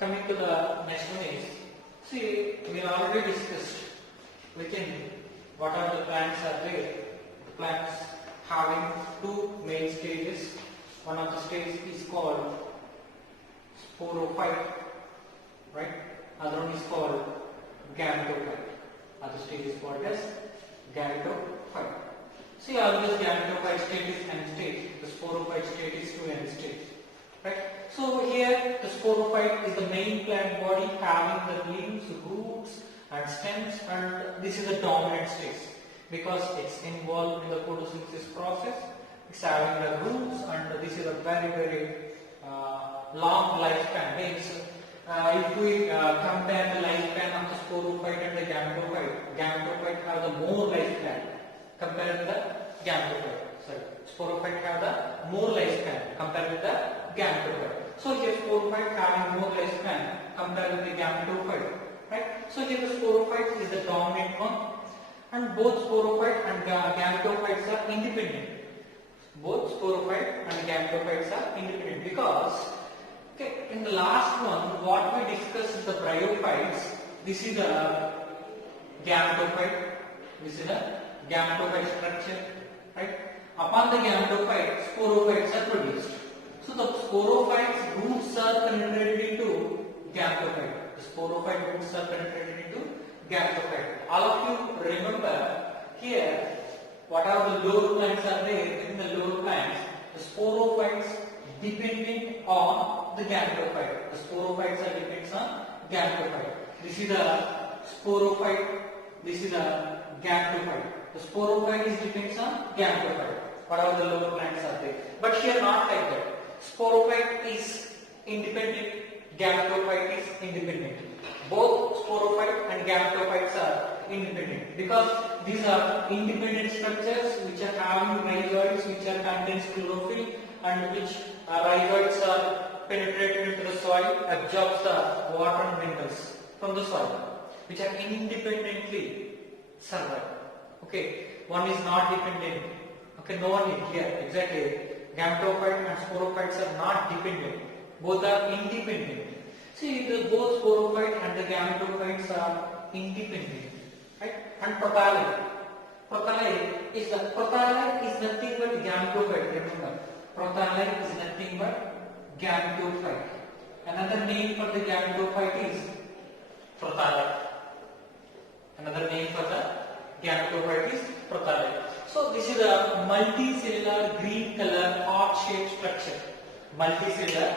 coming to the next one is, see, we already discussed within what are the plants are there. The plants having two main stages. One of the stages is called sporophyte, right? Other one is called gametophyte. Other stage is called as gametophyte. See, always gametophyte state is end stage. The sporophyte state is to end stage, right? So here the sporophyte is the main plant body having the leaves, roots and stems, and this is the dominant stage because it's involved in the photosynthesis process. It's having the roots, and this is a very long lifespan. Means if we compare the lifespan of the sporophyte and the gametophyte have the more lifespan compared to the gametophyte. Sorry, sporophyte have the more lifespan compared with the gametophyte. So here sporophyte having more lifespan compared with the gametophyte, right? So here the sporophyte is the dominant one, and both sporophyte and gametophytes are independent. Both sporophyte and gametophytes are independent because, okay, in the last one what we discussed is the bryophytes. This is the gametophyte. This is the gametophyte structure, right? Upon the gametophyte, sporophytes are produced. So the sporophytes roots are penetrated into gametophyte. The sporophyte roots are penetrated into gametophyte. All of you remember here what are the lower plants are there. Within the lower plants, the sporophytes dependent on the gametophyte. The sporophytes are dependent on gametophyte. This is the sporophyte. This is the gametophyte. The sporophyte is depends on gametophyte. Whatever the lower plants are there. But here not like that. Sporophyte is independent. Gametophyte is independent. Both sporophyte and gametophytes are independent because these are independent structures which are having rhizoids which are contains chlorophyll, and which rhizoids are penetrated into the soil, absorbs the water and minerals from the soil, which are independently survive. Okay, one is not dependent. Okay, no one is here. Exactly, gametophyte and sporophytes are not dependent. Both are independent. See, both sporophyte and the gametophytes are independent, right? And prothallate. Prothallate is nothing but gametophyte. Remember, prothallate is nothing but gametophyte. Another name for the gametophyte is prothallate. Another name for the gametophyte is prothallate. So this is a multicellular green color heart-shaped structure. Multicellular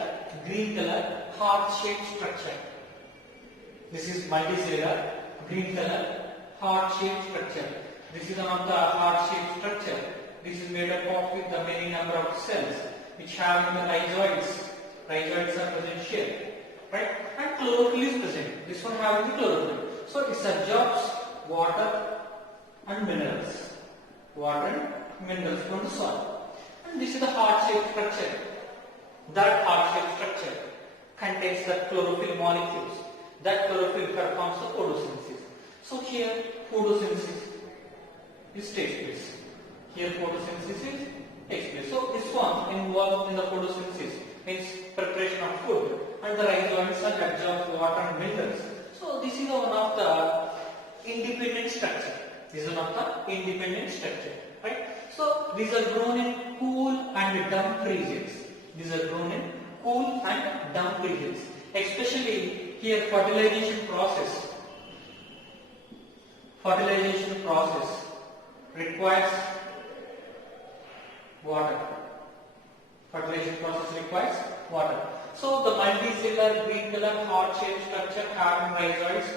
green color heart-shaped structure. This is multicellular green color heart-shaped structure. This is one of the heart-shaped structure. This is made up of with the many number of cells which have the rhizoids. Rhizoids are present here, right? And chlorophyll is present. This one having the chlorophyll. So it absorbs water and minerals. Water and minerals from the soil. And this is the heart-shaped structure. That heart-shaped structure contains the chlorophyll molecules. That chlorophyll performs the photosynthesis. So here photosynthesis takes place. Here photosynthesis takes place. So this one involved in the photosynthesis means preparation of food, and the rhizoids are absorb water and minerals. So this is one of the independent structure. This is one of the independent structure, right? So these are grown in cool and damp regions. These are grown in cool and damp regions. Especially here fertilization process requires water. Fertilization process requires water. So the multicellular green color heart-shaped structure having rhizoids,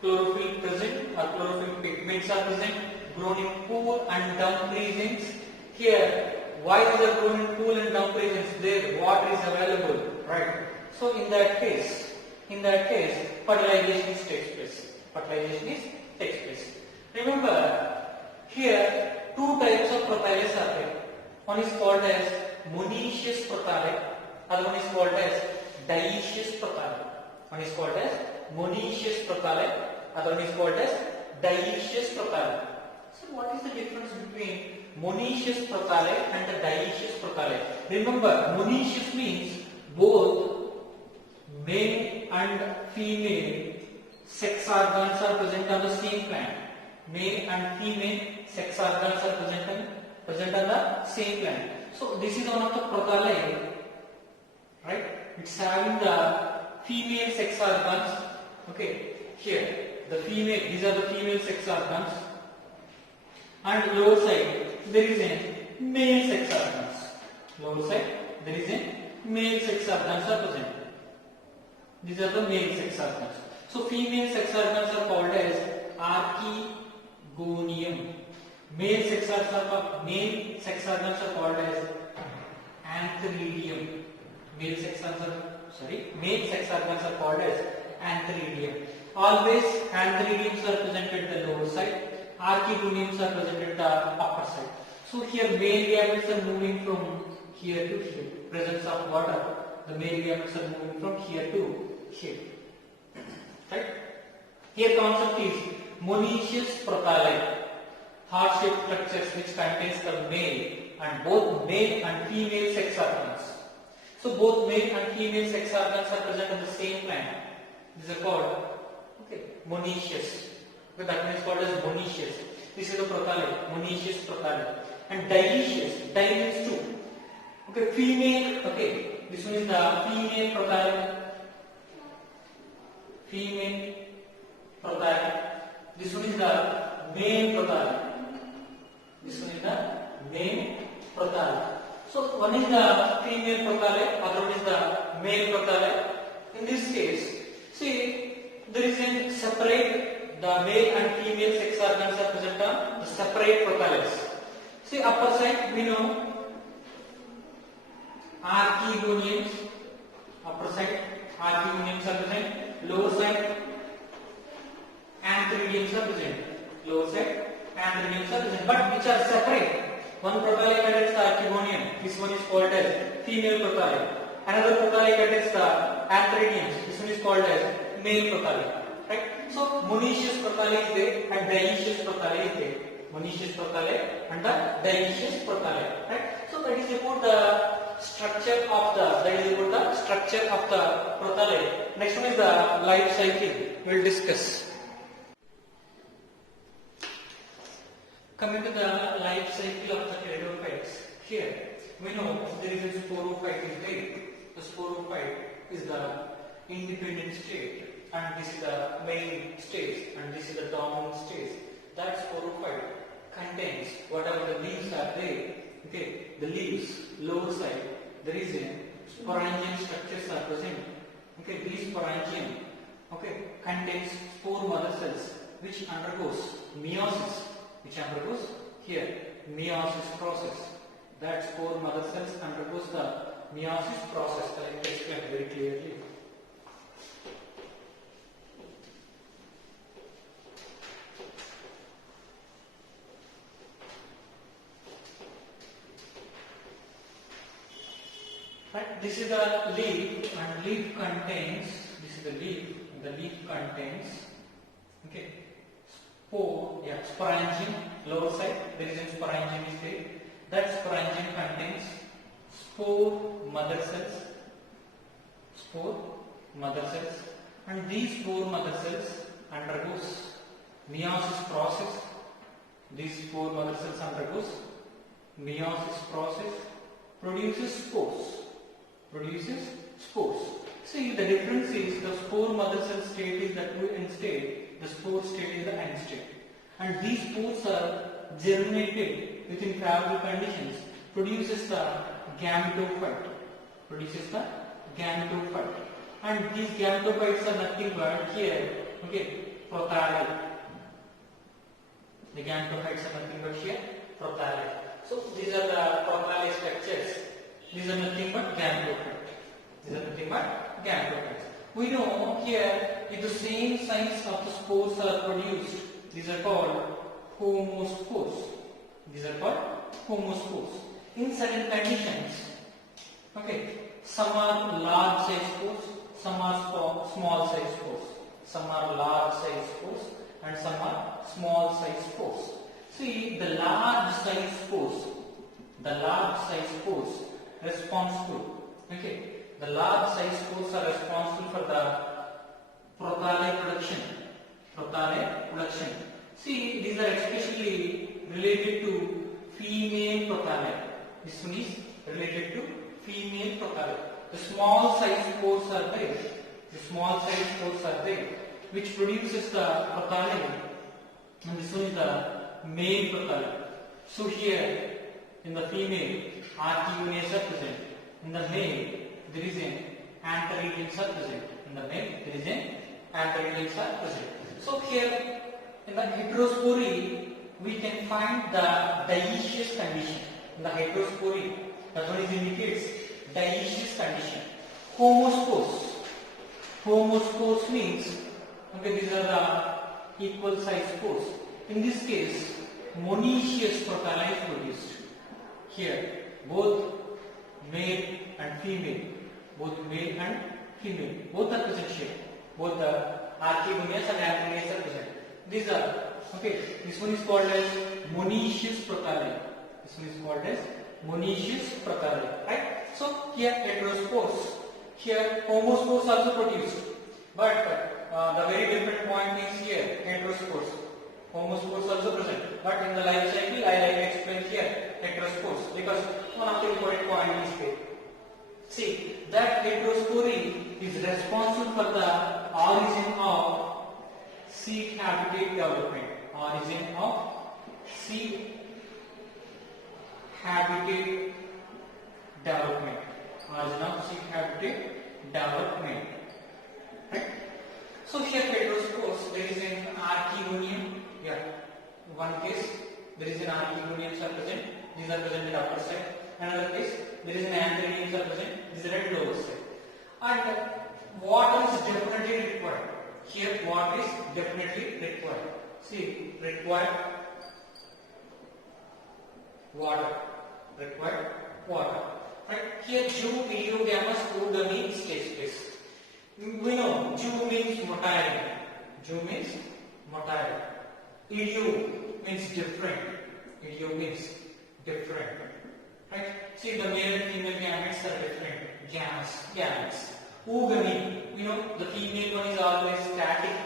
chlorophyll present, or chlorophyll pigments are present, grown in cool and damp regions. Here, why these are grown in cool and damp regions? There water is available, right? So in that case, fertilization takes place. Remember, here two types of prothallate are there. One is called as monoecious prothallate, other one is called as dioecious prothallate. One is called as monoecious prothallate, other one is called as dioecious prothallate. So what is the difference between monoecious prothallate and the dioecious prothallate? Remember, monoecious means both male and female sex organs are present on the same plant. Male and female sex organs are present on the same plant. So this is one of the Prothalae, right? It's having the female sex organs. Okay, here the female. These are the female sex organs, and lower side there is a male sex organs. Lower side there is a male sex organs are present. These are the male sex organs. So female sex organs are called as archegonium. Male sex organs are called as antheridium. Male sex organs are called as antheridium. Always antheridiums are present at the lower side. Archegoniums are present at the upper side. So here male gametes are moving from here to here. Presence of water. The male gametes are moving from here to here. Right? Here concept is monoecious Prothalae. Heart-shaped structures which contains the male and both male and female sex organs. So both male and female sex organs are present on the same plant. These are called monoecious. Okay, that means called as monoecious. This is the Prothalae, monoecious Prothalae. And dioecious, di means two. Okay, female. Okay, this one is the female Prothalae. Female Prothalae. This one is the male Prothalae. This one is the male Prothalae. So one is the female Prothalae, other one is the male Prothalae. In this case, see, there is a separate, the male and female sex organs are present on the separate Prothalae. See, upper side we know archegoniums. Upper side archegoniums are present. Lower side antheridiums are present. Lower side antheridiums are present, but which are separate. One Prothalae contains the archegonium. This one is called as female Prothalae. Another Prothalae contains the antheridiums. This one is called as male Prothalae. Right? So monoecious Prothalae is there and dioecious Prothalae is there. Monoecious Prothalae and the dioecious Prothalae. Right? So that is about the structure of the Prothalae. Next one is the life cycle. We will discuss. Coming to the life cycle of the pteridophytes, here we know there is a sporophyte is there. The sporophyte is the independent state, and this is the main stage, and this is the dominant stage. That sporophyte contains whatever the leaves are there. Okay, the leaves, lower side, there is a sporangium structures are present. Okay, these sporangium, contains spore mother cells which undergoes meiosis. Which undergoes here meiosis process. That spore mother cells undergoes the meiosis process. I will explain very clearly. Right. This is the leaf, and leaf contains. This is the leaf. The leaf contains. Okay. Sporangium, lower side, there is a sporangium is there. That sporangium contains spore mother cells, and these spore mother cells undergoes meiosis process. These spore mother cells undergoes meiosis process, produces spores. See, the difference is the spore mother cell state is the true end state, the spore state is the end state. And these spores are germinated within favorable conditions, produces the gametophyte. And these gametophytes are nothing but here, Prothalae. The gametophytes are nothing but here, Prothalae. So these are the Prothalae structures. These are nothing but gametophytes. We know here if the same size of the spores are produced, these are called homospores. In certain conditions, some are large size spores, some are small size spores. Some are large size spores and some are small size spores. See, the large size spores responsible. The large size spores are responsible for the prothalae production. Prothalae production. See, these are especially related to female prothalae. This one is related to female prothalae. The small size spores are there. The small size spores are there, which produces the prothalae, and this one is the male prothalae. So here, in the female, archeunias are present. In the male, there is an antheridians are present. In the male, there is an antheridians are present. So here, in the heterospory, we can find the dioecious condition. In the heterospory, that one is indicates dioecious condition. Homospores. Homospores means, okay, these are the equal size spores. In this case, monoecious prothalae is produced. Here, both male and female, both are present here. Both the archegonias and antheridians are present. These are, okay, this one is called as monoecious prothalae. This one is called as monoecious prothalae, right? So here heterospores, here homospores also produced, but the very different point is here heterospores. Homospores also present, but in the life cycle I like to explain here heterospores because one of the important point is there. See, that heterospory is responsible for the origin of seed habitat development. Origin of seed habitat development. Origin of seed habitat development. Right? So here heterospores, there is an archegonium. Yeah, one case there is an archegonium are present. These are present at upper side. Another case there is an antheridians are present. These are at lower side. And water is definitely required. Here water is definitely required. See, required water. Required water. Right? Here Jew, iliogamus, oogami takes place. We know Jew means motile. Jew means motile. Ilio means different. Ilio means different. Right? See, the male and female gametes are different. Gametes. Oogami, we know the female one is always static,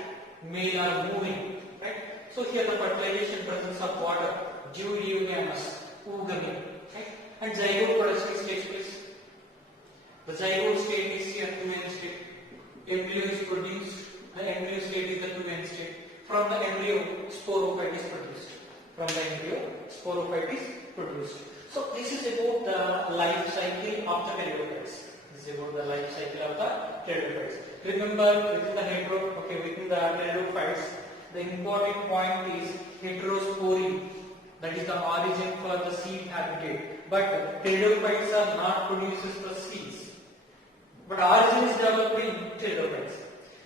male are moving. Right? So here the fertilization presence of water, Jew, iliogamus, oogami. Right? And zygote production takes place. The zygote state is here 2n state. Embryo is produced. The embryo state is the 2n state. From the embryo, sporophyte is produced. From the embryo, sporophyte is produced. So this is about the life cycle of the pteridophytes. This is about the life cycle of the pteridophytes. Remember, within the pteridophytes, the important point is heterospory. That is the origin for the seed habitat. But pteridophytes are not producers for seeds. But origin is developed in pteridophytes.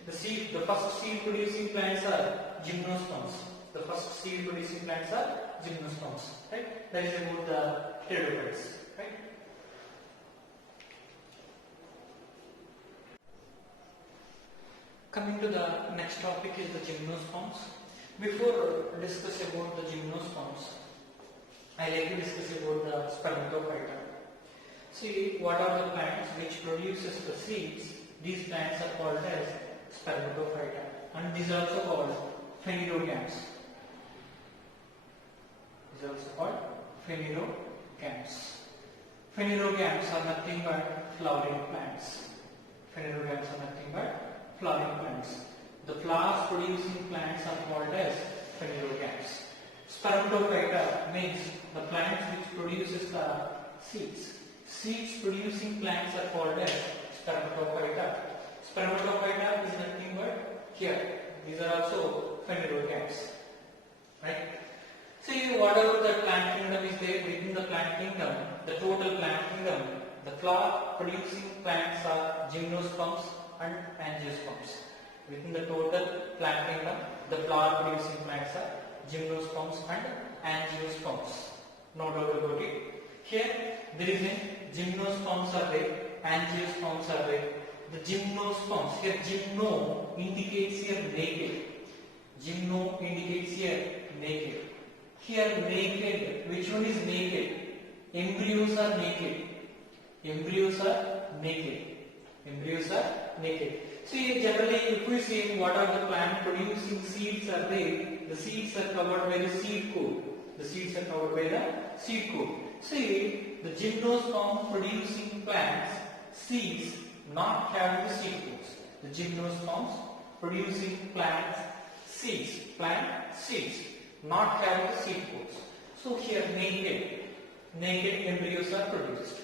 The first seed producing plants are gymnosperms. The first seed producing plants are gymnosperms. Right? That is about the pteridophytes. Right? Coming to the next topic is the gymnosperms. Before discuss about the gymnosperms, I like to discuss about the spermatophyta. See, what are the plants which produces the seeds? These plants are called as spermatophyta, and these are also called phanerogams. These are also called phanerogams. Phanerogams are nothing but flowering plants. Phanerogams are nothing but flowering plants. The flowers producing plants are called as phanerogams. Spermatophyta means the plants which produces the seeds. Seeds producing plants are called as spermatophyta. Spermatophyta is nothing but here. These are also phanerogams. Right? See, whatever the plant kingdom is there, within the plant kingdom, the total plant kingdom, the flower producing plants are gymnosperms and angiosperms. Within the total plant kingdom, the flower producing plants are gymnosperms and angiosperms. No doubt about it. Here there is a gymnosperms are there, angiosperms are there. The gymnosperms, here gymno indicates here naked. Gymno indicates here naked. Here naked, which one is naked? Embryos are naked. Embryos are naked. Embryos are naked. See, generally, if we see what are the plant producing seeds are there, the seeds are covered by the seed coat. The seeds are covered by the seed coat. See, the gymnosperm producing plants, seeds not having the seed coats. The gymnosperms producing plants, seeds, not having the seed coats. So here naked embryos are produced.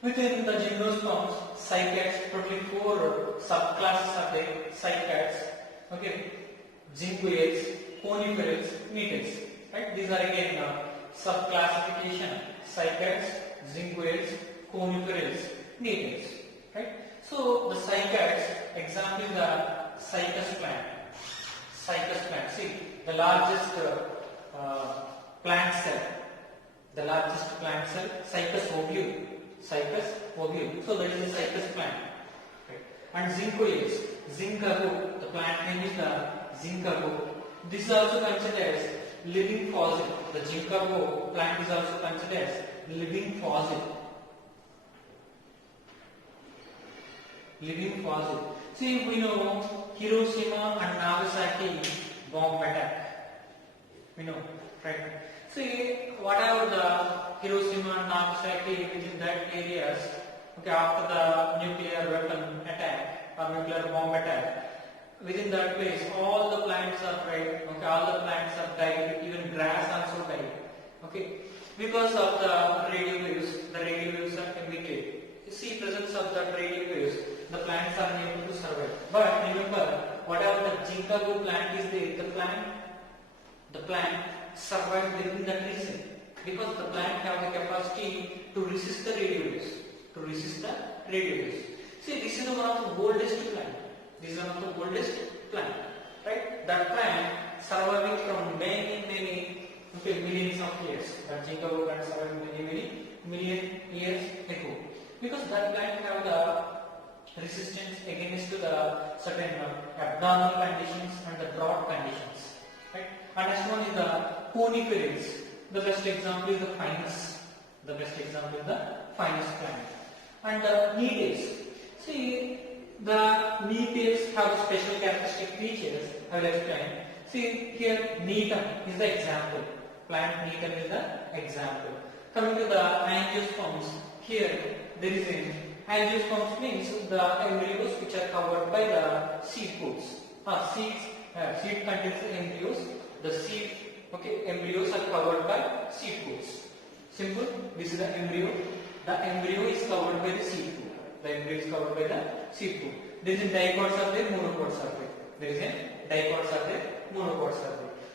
Within the gymnosperms, cycads, totally 4 subclasses are there. Cycads, okay, zincoids, coniferals, nitids. Right? These are again subclassification. Cycads, zincoids, coniferals, nitids. Right? So the cycads, example is the cycas plant. Cycas plant. See, the largest plant cell. The largest plant cell, cycas ovule. Cycas ovule. So that is the cycas plant. Right. And zincoids, zincago. The plant name is the zincago. This is also considered as living fossil. The zincago plant is also considered as living fossil. Living fossil. See, we know Hiroshima and Nagasaki bomb attack. We know, right? See, whatever the Hiroshima and Nagasaki within that areas, okay, after the nuclear weapon attack or nuclear bomb attack, within that place, all the plants are died. Okay, all the plants are died. Even grass also died. Okay, because of the radio waves, the radio waves are emitted. You see, presence of the radio waves, the plants are unable to survive. But remember, whatever the zincago plant is there, the plant survived within that region because the plant have the capacity to resist the radio waves. See, this is one of the oldest plant. This is one of the oldest plant, right? That plant surviving from many millions of years. That zincago plant survived many million years ago because that plant have the resistance against the certain abnormal conditions and the drought conditions, right? And next one is the coniferals. The best example is the finus. Plant. And the nitids. See, the nitids have special characteristic features. I will explain. See, here netum is the example. Plant netum is the example. Coming to the angiosperms, here there is an angiosperms means the embryos which are covered by the seed coats. Seed contains the embryos. The seed, okay, embryos are covered by seed coats. Simple. This is the embryo. The embryo is covered by the seed coat. There is a dicots are there, monocots are there.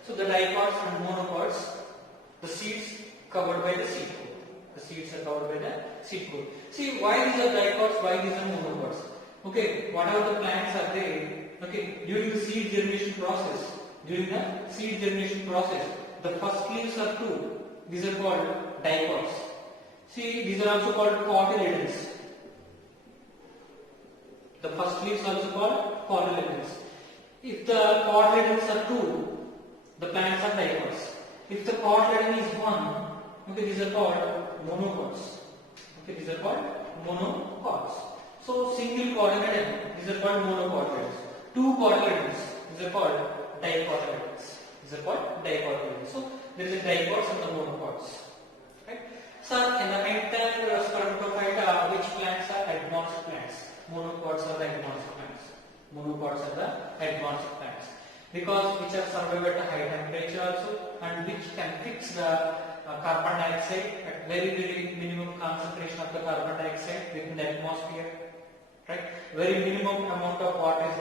So the dicots and monocots, the seeds covered by the seed coat. See, why these are dicots, why these are monocots? Okay, whatever the plants are there, okay, during the seed germination process, the first leaves are 2. These are called dicots. See, these are also called cotyledons. The first leaves are also called cotyledons. If the cotyledons are 2, the plants are dicots. If the cotyledon is 1, okay, these are called monocots. So single cotyledon, these are called monocotyledons. 2 cotyledons, these are called dicotyledons. So there is a dicots and the monocots. Right? So in the entire spermatophyte, which plants are advanced plants? Monocots are the advanced plants. Because which are survive at a high temperature also, and which can fix the carbon dioxide at very minimum concentration of the carbon dioxide within the atmosphere. Right? Very minimum amount of water is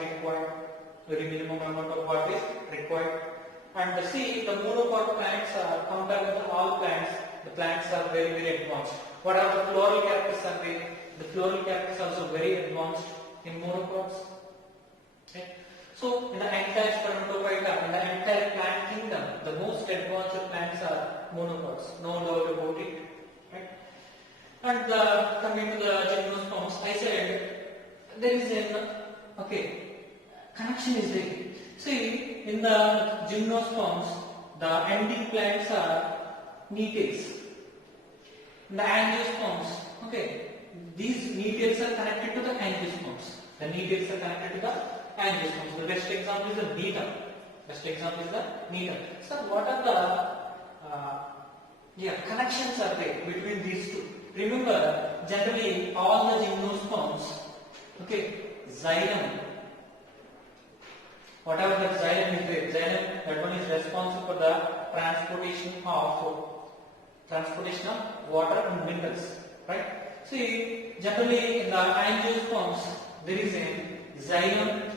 required. And see, the monocot plants are compared with all plants. The plants are very advanced. What are the floral characters are there? The floral characters are also very advanced in monocots. Okay. So in the entire spermatophyta, in the entire plant kingdom, the most advanced plants are monocots. No doubt about it. Right? And coming to the gymnosperms, I said there is an connection is there. See, in the gymnosperms, the ending plants are nitids. In the angiosperms, these needles are connected to the angiosperms. The needles are connected to the angiosperms. The best example is the needle. Best example is the needle. So what are the connections are there between these two? Remember, generally all the gymnosperms, xylem. Whatever the xylem is there, xylem, that one is responsible for the transportation of water and minerals, right? See, generally in the angiosperms there is a xylem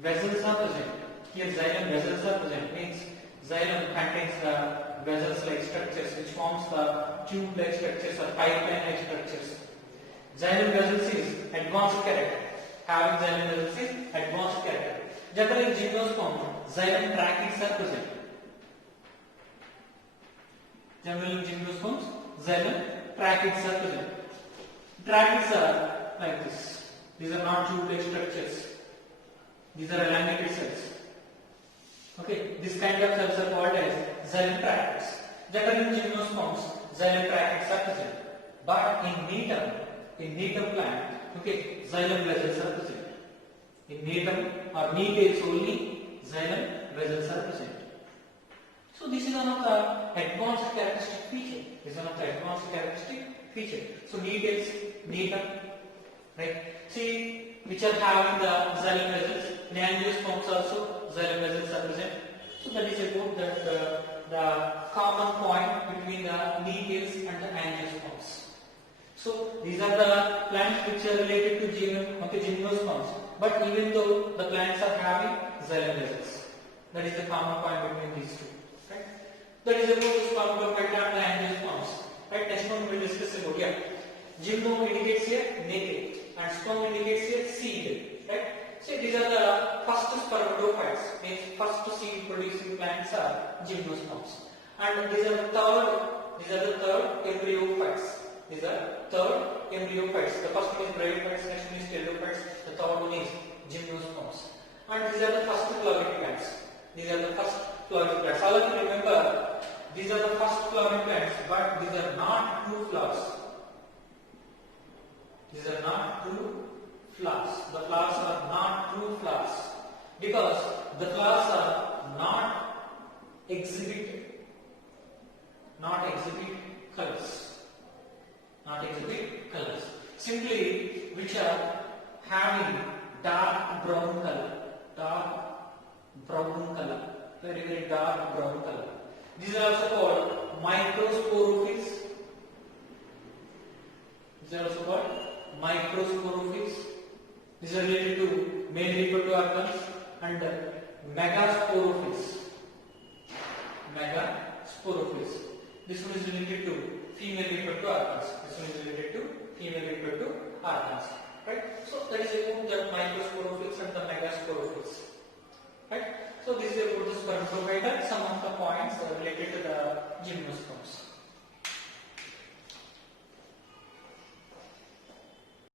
vessels are present. Here xylem vessels are present, means xylem contains the vessels-like structures which forms the tube-like structures or pipeline-like structures. Xylem vessels is advanced character. Having xylem vessels is advanced character. Generally in gymnosperm, xylem tracheids are present. Generally in gymnosperms, xylem tracheids are present. Tracheids are like this. These are not tube-like structures. These are elongated cells. This kind of cells are called as xylem tracheids. Generally in gymnosperms, xylem tracheids are present. But in native plant, xylem vessels are present. In native or needles only, xylem vessels are present. So this is one of the advanced characteristic feature. So needles, native, right? See, which are having the xylem vessels. In angiosperms also, xylem vessels are present. So that is about the common point between the needles and the angiosperms. So these are the plants which are related to gymnosperms. But even though the plants are having xylem vessels, that is the common point between these two. Right? That is about the spermatophyte and the angiosperms. Right? Next one we will discuss about gymno indicates here naked and sperm indicates here seed. Right? So these are the first spermatophytes, means first seed producing plants are gymnosperms. And these are the third embryophytes. These are third embryophytes. The first one is bryophytes, next one is pteridophytes, the third one is gymnosperms. And these are the first flowering plants. All of you remember, these are the first flowering plants, but these are not true flowers. The flowers are not true flowers because the flowers are not exhibit colors. Simply which are having dark brown color, very very dark brown color. These are also called microsporophylls. These are related to male reproductive organs and megasporophylls. This one is related to female reproductive organs. Right? So that is about the microsporophylls and the megasporophylls. Right? So this is about the spermatophyte and some of the points related to the gymnosperms.